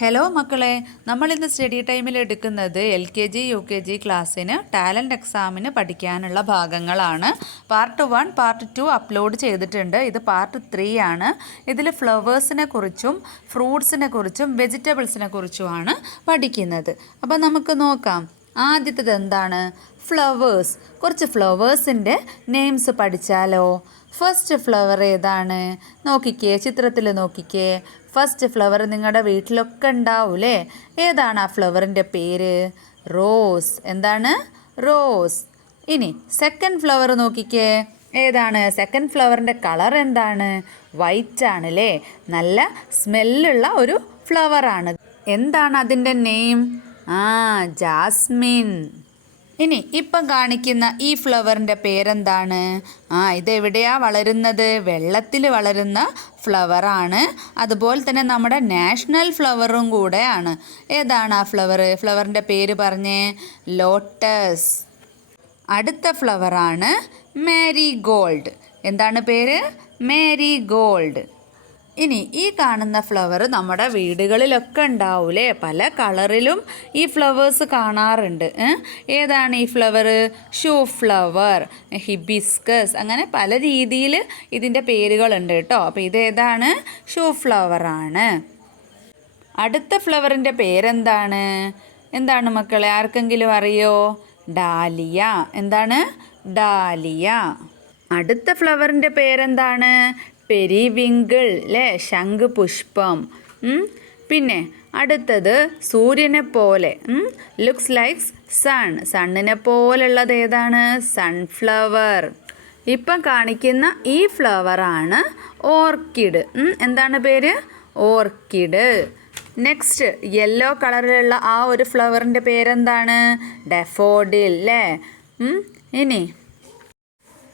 Hello മക്കളെ. നമ്മൾ ഇന്ന് സ്റ്റഡി ടൈമിൽ എടുക്കുന്നത് L K G U K G ക്ലാസ്സിന് ടാലന്റ് എക്സാമിന് പഠിക്കാനുള്ള ഭാഗങ്ങളാണ്. Part one part two upload ചെയ്തിട്ടുണ്ട്. ഇത് പാർട്ട് ത്രീ ആണ്. ഇതിൽ ഫ്ലവേഴ്സിനെ കുറിച്ചും ഫ്രൂട്ട്സിനെ കുറിച്ചും വെജിറ്റബിൾസിനെ കുറിച്ചുമാണ് പഠിക്കുന്നത്. അപ്പോൾ നമുക്ക് നോക്കാം. ആദ്യത്തേത് എന്താണ്? ഫ്ലവേഴ്സ്. കുറച്ച് ഫ്ലവേഴ്സിന്റെ നെയിംസ് പഠിച്ചാലോ. ഫസ്റ്റ് ഫ്ലവർ ഏതാണ്? നോക്കിക്കേ ചിത്രത്തിൽ നോക്കിക്കേ. ഫസ്റ്റ് ഫ്ലവർ നിങ്ങളുടെ വീട്ടിലൊക്കെ ഉണ്ടാവൂലേ? ഏതാണ് ആ ഫ്ലവറിന്റെ പേര്? റോസ് എന്താണ്? റോസ് ഇനി സെക്കൻഡ് ഫ്ലവർ നോക്കിക്കേ. ഏതാണ്? സെക്കൻഡ് ഫ്ലവറിന്റെ കളർ എന്താണ്? വൈറ്റ് ആണ് അല്ലേ നല്ല സ്മെല്ലുള്ള ഒരു ഫ്ലവറാണ് എന്താണ് അതിന്റെ നെയിം ആ ജാസ്മിൻ. ഇനി ഇപ്പം കാണിക്കുന്ന ഈ ഫ്ലവറിന്റെ പേരെന്താണ്? ആ ഇതെവിടെയാണ് വളരുന്നത്? വെള്ളത്തിൽ വളരുന്ന ഫ്ലവറാണ്. അതുപോലെ തന്നെ നമ്മുടെ നാഷണൽ ഫ്ലവറും കൂടെയാണ്. ഏതാണ് ആ ഫ്ലവർ ഫ്ലവറിന്റെ പേര് പറഞ്ഞേ. ലോട്ടസ്. അടുത്ത ഫ്ലവറാണ് മേരി ഗോൾഡ് എന്താണ് പേര്? മേരി ഗോൾഡ് ഇനി ഈ കാണുന്ന ഫ്ലവർ നമ്മുടെ വീടുകളിലൊക്കെ ഉണ്ടാവൂലേ? പല കളറിലും ഈ ഫ്ലവേഴ്സ് കാണാറുണ്ട്. ഏതാണ് ഈ ഫ്ലവർ ഷൂ ഫ്ലവർ ഹിബിസ്കസ് അങ്ങനെ പല രീതിയിൽ ഇതിന്റെ പേരുകളുണ്ട് കേട്ടോ. അപ്പോൾ ഇതേതാണ് ഷൂ ഫ്ലവറാണ് അടുത്ത ഫ്ലവറിന്റെ പേരെന്താണ്? എന്താണ് മക്കളെ? ആർക്കെങ്കിലും അറിയോ? ഡാലിയ. എന്താണ്? ഡാലിയ. അടുത്ത ഫ്ലവറിന്റെ പേരെന്താണ്? പെരിവിങ്കിൾ അല്ലേ ശംഖ് പുഷ്പം ഉം. പിന്നെ അടുത്തത് സൂര്യനെ പോലെ. Looks likes sun. സണ്ണിനെ പോലുള്ളത് ഏതാണ്? സൺഫ്ലവർ. ഇപ്പം കാണിക്കുന്ന ഈ ഫ്ലവറാണ് ഓർക്കിഡ്. എന്താണ് പേര്? ഓർക്കിഡ്. നെക്സ്റ്റ് യെല്ലോ കളറിലുള്ള ആ ഒരു ഫ്ലവറിന്റെ പേരെന്താണ്? ഡെഫോഡിൽ അല്ലേ ഇനി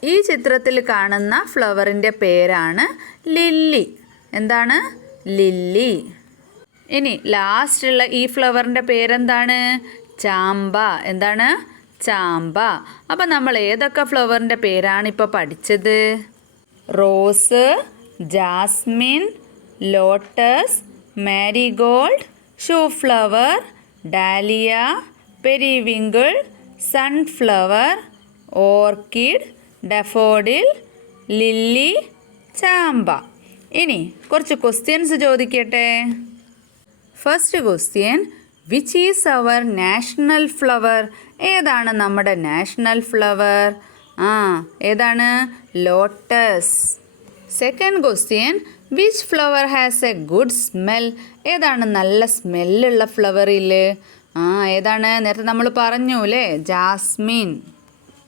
ഈ ചിത്രത്തിൽ കാണുന്ന ഫ്ലവറിന്റെ പേരാണ് ലില്ലി. എന്താണ്? ലില്ലി. ഇനി ലാസ്റ്റുള്ള ഈ ഫ്ലവറിന്റെ പേരെന്താണ്? ചാമ്പ എന്താണ്? ചാമ്പ അപ്പം നമ്മൾ ഏതൊക്കെ ഫ്ലവറിന്റെ പേരാണ് ഇപ്പോൾ പഠിച്ചത്? Rose jasmine lotus marigold shoe flower dahlia periwinkle sunflower orchid daffodil lily ചാമ്പ. ഇനി കുറച്ച് ക്വസ്റ്റ്യൻസ് ചോദിക്കട്ടെ. First question which is our national flower ഏതാണ് നമ്മുടെ നാഷണൽ ഫ്ലവർ ആ ഏതാണ്? Lotus second question which flower has a good smell ഏതാണ് നല്ല സ്മെല്ലുള്ള ഫ്ലവറിൽ ആ ഏതാണ്? നേരത്തെ നമ്മൾ പറഞ്ഞു അല്ലേ jasmine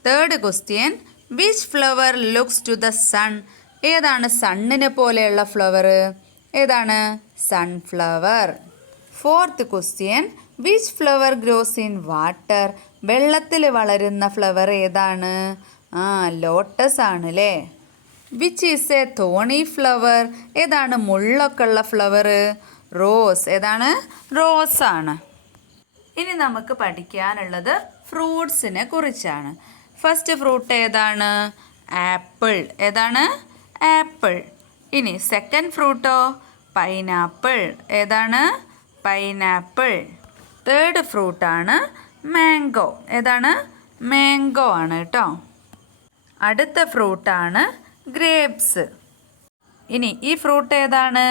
third question which flower looks to the sun ഏതാണ് സണ്ണിനെ പോലെയുള്ള ഫ്ലവർ ഏതാണ് sunflower fourth question which flower grows in water വെള്ളത്തിൽ വളരുന്ന ഫ്ലവർ ഏതാണ്? ആ ലോട്ടസ് ആണ് അല്ലേ which is a thorny flower ഏതാണ് മുള്ളൊക്കെ ഉള്ള ഫ്ലവർ റോസ് ഏതാണ്? റോസ് ആണ്. ഇനി നമുക്ക് പഠിക്കാനുള്ളത് ഫ്രൂട്ട്സിനെ കുറിച്ചാണ്. ഫസ്റ്റ് ഫ്രൂട്ട് ഏതാണ്? ആപ്പിൾ ഏതാണ്? ആപ്പിൾ ഇനി സെക്കൻഡ് ഫ്രൂട്ടോ പൈനാപ്പിൾ ഏതാണ്? പൈനാപ്പിൾ തേർഡ് ഫ്രൂട്ടാണ് മാംഗോ ഏതാണ്? മാംഗോ ആണ് കേട്ടോ. അടുത്ത ഫ്രൂട്ടാണ് ഗ്രേപ്സ് ഇനി ഈ ഫ്രൂട്ട് ഏതാണ്?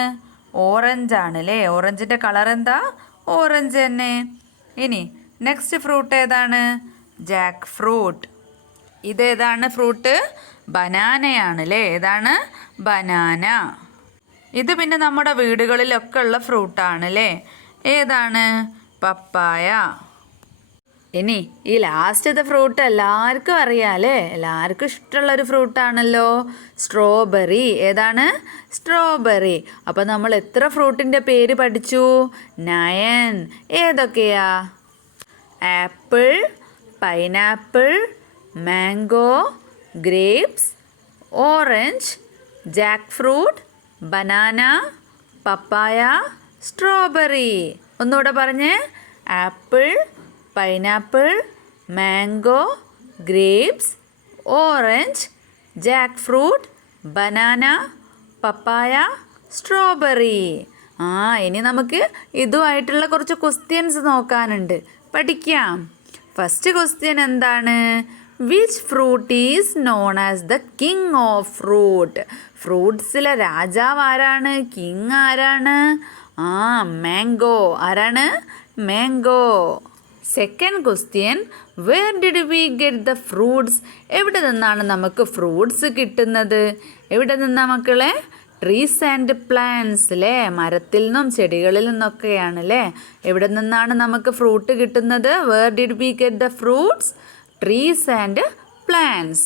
ഓറഞ്ച് ആണ് അല്ലേ ഓറഞ്ചിന്റെ കളർ എന്താ? ഓറഞ്ച് തന്നെ. ഇനി നെക്സ്റ്റ് ഫ്രൂട്ട് ഏതാണ്? ജാക്ക് ഫ്രൂട്ട് ഇതേതാണ് ഫ്രൂട്ട്? ബനാനയാണ് അല്ലേ ഏതാണ്? ബനാന. ഇത് പിന്നെ നമ്മുടെ വീടുകളിലൊക്കെ ഉള്ള ഫ്രൂട്ടാണ് അല്ലേ ഏതാണ്? പപ്പായ. ഇനി ഈ ലാസ്റ്റത്തെ ഫ്രൂട്ട് എല്ലാവർക്കും അറിയാലേ എല്ലാവർക്കും ഇഷ്ടമുള്ളൊരു ഫ്രൂട്ടാണല്ലോ. സ്ട്രോബെറി. ഏതാണ്? സ്ട്രോബെറി. അപ്പോൾ നമ്മൾ എത്ര ഫ്രൂട്ടിന്റെ പേര് പഠിച്ചു? നയൻ. ഏതൊക്കെയാ? Apple pineapple mango grapes orange jack fruit banana papaya strawberry. ഒന്നുകൂടെ പറഞ്ഞേ. Apple pineapple mango grapes orange jack fruit banana papaya strawberry. ആ ഇനി നമുക്ക് ഇതുമായിട്ടുള്ള കുറച്ച് ക്വസ്റ്റ്യൻസ് നോക്കാനുണ്ട്. പഠിക്കാം. ഫസ്റ്റ് ക്വസ്റ്റ്യൻ എന്താണ്? Which fruit is known as the king of fruit ഫ്രൂട്ട്സിലെ രാജാവ് ആരാണ്? കിങ് ആരാണ്? ആ മാംഗോ ആരാണ്? Mango second question where did we get the fruits എവിടെ നിന്നാണ് നമുക്ക് ഫ്രൂട്ട്സ് കിട്ടുന്നത്? എവിടെ നിന്നാണ് മക്കളെ? ട്രീസ് ആൻഡ് പ്ലാന്റ്സ് അല്ലേ മരത്തിൽ നിന്നും ചെടികളിൽ നിന്നൊക്കെയാണ് അല്ലേ എവിടെ നിന്നാണ് നമുക്ക് ഫ്രൂട്ട് കിട്ടുന്നത്? Where did we get the fruits trees and plants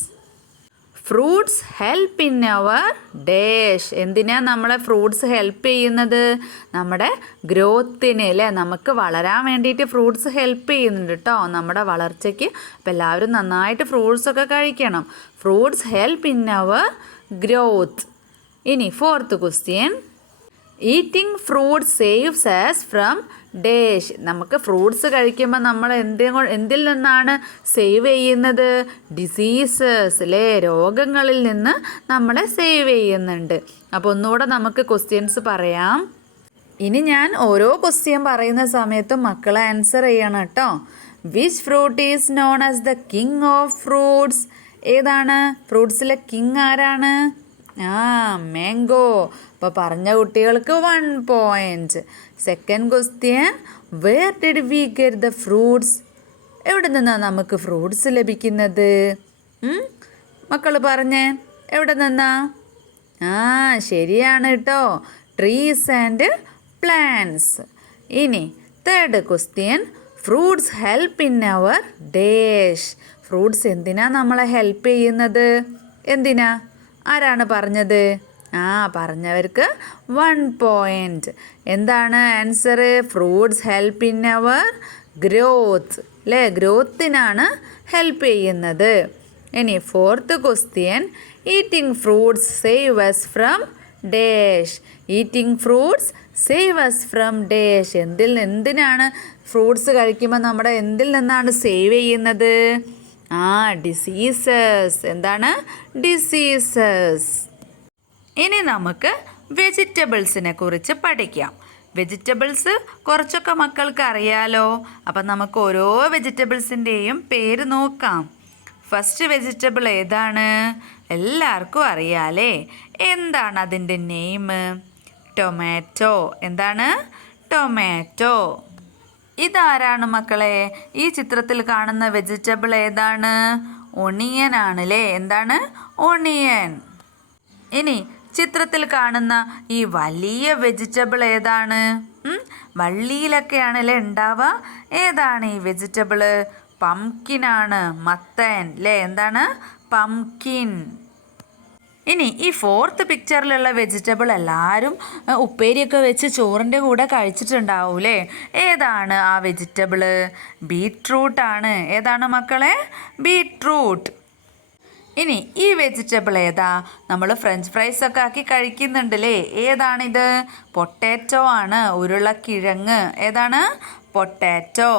fruits help in our dash എന്തിനാണ് നമ്മളെ ഫ്രൂട്ട്സ് ഹെൽപ്പ് ചെയ്യുന്നത്? നമ്മുടെ ഗ്രോത്തിന് അല്ലേ? നമുക്ക് വളരാൻ വേണ്ടിയിട്ട് ഫ്രൂട്ട്സ് ഹെൽപ്പ് ചെയ്യുന്നുണ്ട് കേട്ടോ നമ്മുടെ വളർച്ചയ്ക്ക് അപ്പോൾ എല്ലാവരും നന്നായിട്ട് ഫ്രൂട്ട്സ് ഒക്കെ കഴിക്കണം. Fruits help in our growth ഇനി fourth question eating fruits saves us from dash നമുക്ക് ഫ്രൂട്ട്സ് കഴിക്കുമ്പോൾ നമ്മൾ എന്തി എന്തിൽ നിന്നാണ് സേവ് ചെയ്യുന്നത്? ഡിസീസസ് അല്ലേ രോഗങ്ങളിൽ നിന്ന് നമ്മളെ സേവ് ചെയ്യുന്നുണ്ട്. അപ്പോൾ ഒന്നുകൂടെ നമുക്ക് ക്വസ്റ്റ്യൻസ് പറയാം. ഇനി ഞാൻ ഓരോ ക്വസ്റ്റ്യൻ പറയുന്ന സമയത്തും മക്കളെ ആൻസർ ചെയ്യണം കേട്ടോ. Which fruit is known as the king of fruits ഏതാണ്? ഫ്രൂട്ട്സിലെ കിങ് ആരാണ്? ആ മാംഗോ അപ്പോൾ പറഞ്ഞ കുട്ടികൾക്ക് one point second question where did we get the fruits എവിടെ നിന്നാണ് നമുക്ക് ഫ്രൂട്ട്സ് ലഭിക്കുന്നത്? മക്കൾ പറഞ്ഞേ എവിടെ നിന്നാ ആ ശരിയാണ് കേട്ടോ ട്രീസ് ആൻഡ് പ്ലാന്റ്സ് ഇനി third question fruits help in our dash fruits എന്തിനാ നമ്മളെ ഹെൽപ്പ് ചെയ്യുന്നത്? എന്തിനാ? ആരാണ് പറഞ്ഞത്? ആ പറഞ്ഞവർക്ക് വൺ പോയിന്റ് എന്താണ് answer fruits help in our growth അല്ലേ ഗ്രോത്തിനാണ് ഹെൽപ്പ് ചെയ്യുന്നത്. ഇനി fourth question eating fruits save us from dash eating fruits save us from dash എന്തിൽ എന്തിനാണ് ഫ്രൂട്ട്സ് കഴിക്കുമ്പോൾ നമ്മുടെ എന്തിൽ നിന്നാണ് സേവ് ചെയ്യുന്നത്? ആ ഡിസീസസ് എന്താണ്? ഡിസീസസ് ഇനി നമുക്ക് വെജിറ്റബിൾസിനെ കുറിച്ച് പഠിക്കാം. വെജിറ്റബിൾസ് കുറച്ചൊക്കെ മക്കൾക്ക് അറിയാലോ? അപ്പം നമുക്ക് ഓരോ വെജിറ്റബിൾസിന്റെയും പേര് നോക്കാം. ഫസ്റ്റ് വെജിറ്റബിൾ ഏതാണ്? എല്ലാവർക്കും അറിയാലേ. എന്താണ് അതിന്റെ നെയിം ടൊമാറ്റോ എന്താണ്? ടൊമാറ്റോ ഇതാരാണ് മക്കളെ? ഈ ചിത്രത്തിൽ കാണുന്ന വെജിറ്റബിൾ ഏതാണ്? ഒണിയൻ ആണല്ലേ? എന്താണ്? ഒണിയൻ ഇനി ചിത്രത്തിൽ കാണുന്ന ഈ വലിയ വെജിറ്റബിൾ ഏതാണ്? വള്ളിയിലൊക്കെയാണ് വള്ളിയിലൊക്കെയാണല്ലേ ഉണ്ടാവുക? ഏതാണ് ഈ വെജിറ്റബിൾ പംകിനാണ് മത്തൻ അല്ലേ എന്താണ്? പംകിൻ ഇനി ഈ ഫോർത്ത് പിക്ചറിലുള്ള വെജിറ്റബിൾ എല്ലാവരും ഉപ്പേരിയൊക്കെ വെച്ച് ചോറിന്റെ കൂടെ കഴിച്ചിട്ടുണ്ടാവും കഴിച്ചിട്ടുണ്ടാവൂലേ ഏതാണ് ആ വെജിറ്റബിൾ ബീട്രൂട്ടാണ് ഏതാണ് മക്കളെ? ബീട്രൂട്ട് ഇനി ഈ വെജിറ്റബിൾ ഏതാ? നമ്മൾ ഫ്രഞ്ച് ഫ്രൈസ് ഒക്കെ ആക്കി കഴിക്കുന്നുണ്ടല്ലേ. ഏതാണിത്? പൊട്ടാറ്റോ ആണ്. ഉരുളക്കിഴങ്ങ്. ഏതാണ്? പൊട്ടാറ്റോ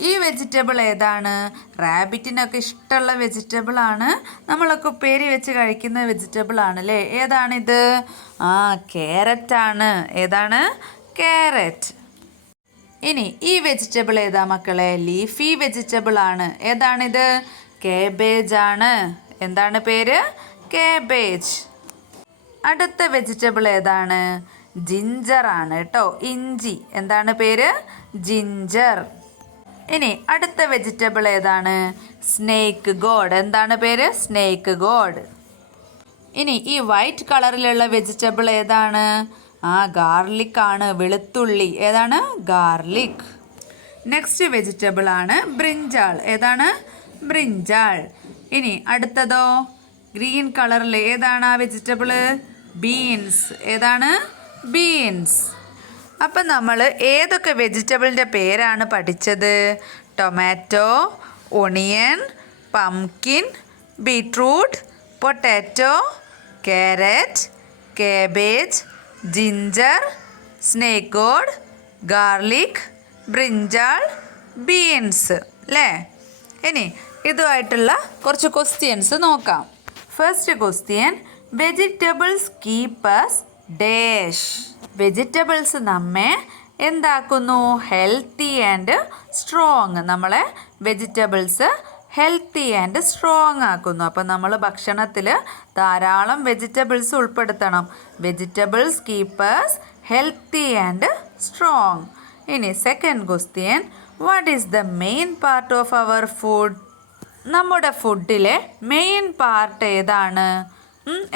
ഈ വെജിറ്റബിൾ ഏതാണ്? റാബിറ്റിനൊക്കെ ഇഷ്ടമുള്ള വെജിറ്റബിൾ ആണ്. നമ്മളൊക്കെ ഉപ്പേരി വെച്ച് കഴിക്കുന്ന വെജിറ്റബിൾ ആണ് അല്ലേ ഏതാണിത്? ആ ക്യാരറ്റ് ആണ്. ഏതാണ്? ക്യാരറ്റ് ഇനി ഈ വെജിറ്റബിൾ ഏതാ മക്കളെ? ലീഫി വെജിറ്റബിൾ ആണ്. ഏതാണിത്? കേബേജ് ആണ്. എന്താണ് പേര്? കേബേജ് അടുത്ത വെജിറ്റബിൾ ഏതാണ്? ജിഞ്ചർ ആണ് കേട്ടോ ഇഞ്ചി. എന്താണ് പേര്? ജിഞ്ചർ ഇനി അടുത്ത വെജിറ്റബിൾ ഏതാണ്? സ്നേക്ക് ഗോഡ് എന്താണ് പേര്? സ്നേക്ക് ഗോഡ് ഇനി ഈ വൈറ്റ് കളറിലുള്ള വെജിറ്റബിൾ ഏതാണ്? ആ ഗാർലിക് ആണ്. വെളുത്തുള്ളി. ഏതാണ്? ഗാർലിക് നെക്സ്റ്റ് വെജിറ്റബിൾ ആണ്. ബ്രിഞ്ചാൾ ഏതാണ്? ബ്രിഞ്ചാൾ ഇനി അടുത്തതോ? ഗ്രീൻ കളറിൽ ഏതാണ് ആ വെജിറ്റബിൾ ബീൻസ് ഏതാണ്? ബീൻസ് അപ്പം നമ്മൾ ഏതൊക്കെ വെജിറ്റബിളിന്റെ പേരാണ് പഠിച്ചത്? Tomato onion pumpkin beetroot potato carrot cabbage ginger snake gourd garlic brinjal beans അല്ലേ ഇനി ഇതുമായിട്ടുള്ള കുറച്ച് ക്വസ്റ്റ്യൻസ് നോക്കാം. First question vegetables keep us dash vegetables നമ്മെ എന്താക്കുന്നു? ഹെൽത്തി ആൻഡ് സ്ട്രോങ് നമ്മളെ വെജിറ്റബിൾസ് ഹെൽത്തി ആൻഡ് സ്ട്രോങ് ആക്കുന്നു. അപ്പം നമ്മൾ ഭക്ഷണത്തിൽ ധാരാളം വെജിറ്റബിൾസ് ഉൾപ്പെടുത്തണം. Vegetables keep us healthy and strong ഇനി second question what is the main part of our food നമ്മുടെ ഫുഡിലെ മെയിൻ പാർട്ട് ഏതാണ്?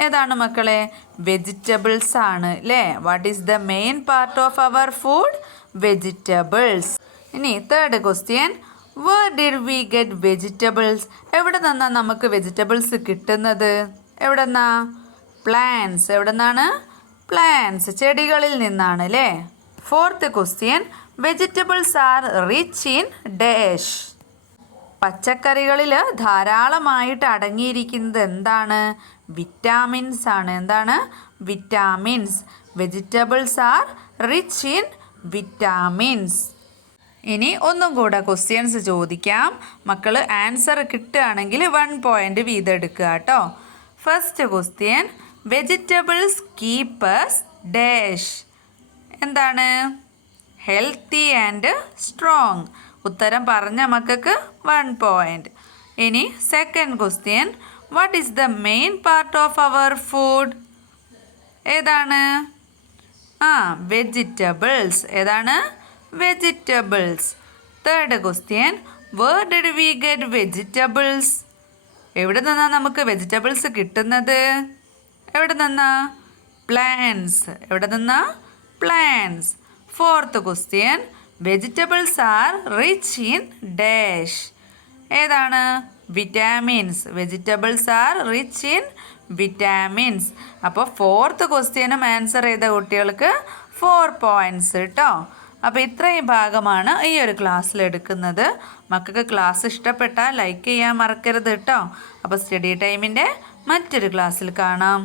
ഏതാണ് മക്കളെ? വെജിറ്റബിൾസ് ആണ് അല്ലേ what is the main part of our food vegetables ഇനി third question where did we get vegetables എവിടെ നിന്നാണ് നമുക്ക് വെജിറ്റബിൾസ് കിട്ടുന്നത്? എവിടെ നിന്നാ? പ്ലാന്റ്സ് എവിടെ നിന്നാണ്? പ്ലാന്റ്സ് ചെടികളിൽ നിന്നാണ് അല്ലേ fourth question vegetables are rich in dash പച്ചക്കറികളിൽ ധാരാളമായിട്ട് അടങ്ങിയിരിക്കുന്നത് എന്താണ്? വിറ്റാമിൻസ് ആണ്. എന്താണ്? Vitamins vegetables are rich in vitamins ഇനി ഒന്നും കൂടെ ക്വസ്റ്റ്യൻസ് ചോദിക്കാം. മക്കൾ ആൻസർ കിട്ടുകയാണെങ്കിൽ വൺ പോയിന്റ് വീതം എടുക്കുക കേട്ടോ first question vegetables keep us dash എന്താണ്? ഹെൽത്തി ആൻഡ് സ്ട്രോങ് ഉത്തരം പറഞ്ഞ മക്കൾക്ക് വൺ പോയിന്റ് ഇനി second question what is the main part of our food ഏതാണ്? ആ വെജിറ്റബിൾസ് ഏതാണ്? Vegetables third question where did we get vegetables എവിടെ നിന്നാണ് നമുക്ക് വെജിറ്റബിൾസ് കിട്ടുന്നത്? എവിടെ നിന്നാ? പ്ലാൻസ് എവിടെ നിന്നാ? Plants fourth question vegetables are rich in dash ഏതാണ്? Vitamins vegetables are rich in vitamins അപ്പോൾ ഫോർത്ത് ക്വസ്റ്റ്യനും ആൻസർ ചെയ്ത കുട്ടികൾക്ക് ഫോർ പോയിന്റ്സ് കേട്ടോ അപ്പോൾ ഇത്രയും ഭാഗമാണ് ഈ ഒരു ക്ലാസ്സിൽ എടുക്കുന്നത്. മക്കൾക്ക് ക്ലാസ് ഇഷ്ടപ്പെട്ടാൽ ലൈക്ക് ചെയ്യാൻ മറക്കരുത് കേട്ടോ അപ്പോൾ സ്റ്റഡി ടൈമിന്റെ മറ്റൊരു ക്ലാസ്സിൽ കാണാം.